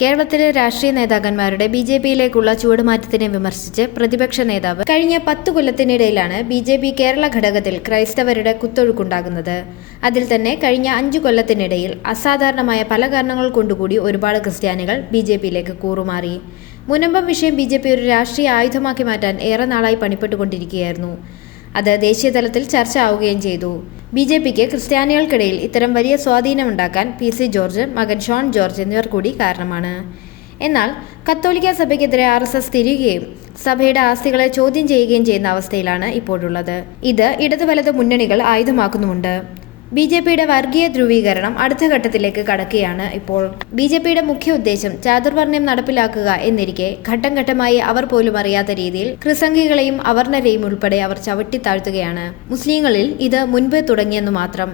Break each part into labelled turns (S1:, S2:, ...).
S1: കേരളത്തിലെ രാഷ്ട്രീയ നേതാക്കന്മാരുടെ ബി ജെ പിയിലേക്കുള്ള ചുവടുമാറ്റത്തിനെ വിമർശിച്ച് പ്രതിപക്ഷ നേതാവ് കഴിഞ്ഞ പത്തു കൊല്ലത്തിനിടയിലാണ് ബി ജെ പി കേരള ഘടകത്തിൽ ക്രൈസ്തവരുടെ കുത്തൊഴുക്കുണ്ടാകുന്നത്. അതിൽ തന്നെ കഴിഞ്ഞ അഞ്ചു കൊല്ലത്തിനിടയിൽ അസാധാരണമായ പല കാരണങ്ങൾ കൊണ്ടുകൂടി ഒരുപാട് ക്രിസ്ത്യാനികൾ ബി ജെ പിയിലേക്ക് കൂറുമാറി. മുനമ്പം വിഷയം ബി ജെ പി ഒരു രാഷ്ട്രീയ ആയുധമാക്കി മാറ്റാൻ ഏറെ നാളായി പണിപ്പെട്ടുകൊണ്ടിരിക്കുകയായിരുന്നു. അത് ദേശീയതലത്തിൽ ചർച്ച ആവുകയും ചെയ്തു. ബി ജെ പിക്ക് ക്രിസ്ത്യാനികൾക്കിടയിൽ ഇത്തരം വലിയ സ്വാധീനമുണ്ടാക്കാൻ പി സി ജോർജ് മകൻ ഷോൺ ജോർജ് എന്നിവർ കൂടി കാരണമാണ്. എന്നാൽ കത്തോലിക്ക സഭയ്ക്കെതിരെ ആർ എസ് എസ് തിരിയുകയും സഭയുടെ ആസ്തികളെ ചോദ്യം ചെയ്യുകയും ചെയ്യുന്ന അവസ്ഥയിലാണ് ഇപ്പോഴുള്ളത്. ഇത് ഇടതു വലത് മുന്നണികൾ ആയുധമാക്കുന്നുമുണ്ട്. ബി ജെ പിയുടെ വർഗീയ ധ്രുവീകരണം അടുത്ത ഘട്ടത്തിലേക്ക് കടക്കുകയാണ് ഇപ്പോൾ. ബി ജെ പിയുടെ മുഖ്യ ഉദ്ദേശം ചാതുർവർണയം നടപ്പിലാക്കുക എന്നിരിക്കെ ഘട്ടം ഘട്ടമായി അവർ പോലും അറിയാത്ത രീതിയിൽ ക്രിസംഗികളെയും അവർണരെയും ഉൾപ്പെടെ അവർ ചവിട്ടിത്താഴ്ത്തുകയാണ്. മുസ്ലിങ്ങളിൽ ഇത് മുൻപേ തുടങ്ങിയെന്നു മാത്രം.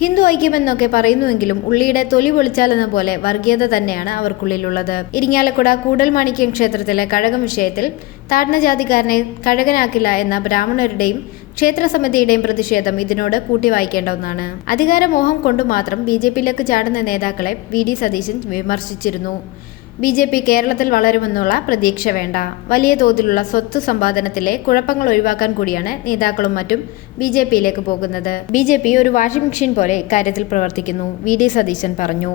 S1: ഹിന്ദു ഐക്യമെന്നൊക്കെ പറയുന്നുവെങ്കിലും ഉള്ളിയുടെ തൊലി പൊളിച്ചാലെന്ന പോലെ വർഗീയത തന്നെയാണ് അവർക്കുള്ളിലുള്ളത്. ഇരിങ്ങാലക്കുട കൂടൽമാണിക്യം ക്ഷേത്രത്തിലെ കഴകം വിഷയത്തിൽ താഴ്ന്ന ജാതിക്കാരനെ കഴകനാക്കില്ല എന്ന ബ്രാഹ്മണരുടെയും ക്ഷേത്രസമിതിയുടെയും പ്രതിഷേധം ഇതിനോട് കൂട്ടി വായിക്കേണ്ട ഒന്നാണ്. അധികാരമോഹം കൊണ്ടു മാത്രം ബി ജെ പിയിലേക്ക് ചാടുന്ന നേതാക്കളെ വി ഡി സതീശൻ വിമർശിച്ചിരുന്നു. ബി ജെ പി കേരളത്തിൽ വളരുമെന്നുള്ള പ്രതീക്ഷ വേണ്ട. വലിയ തോതിലുള്ള സ്വത്ത് സമ്പാദനത്തിലെ കുഴപ്പങ്ങൾ ഒഴിവാക്കാൻ കൂടിയാണ് നേതാക്കളും മറ്റും ബി ജെ പിയിലേക്ക് പോകുന്നത്. ബി ജെ പി ഒരു വാഷിംഗ് മെഷീൻ പോലെ ഇക്കാര്യത്തിൽ പ്രവർത്തിക്കുന്നു. വി ഡി സതീശൻ പറഞ്ഞു.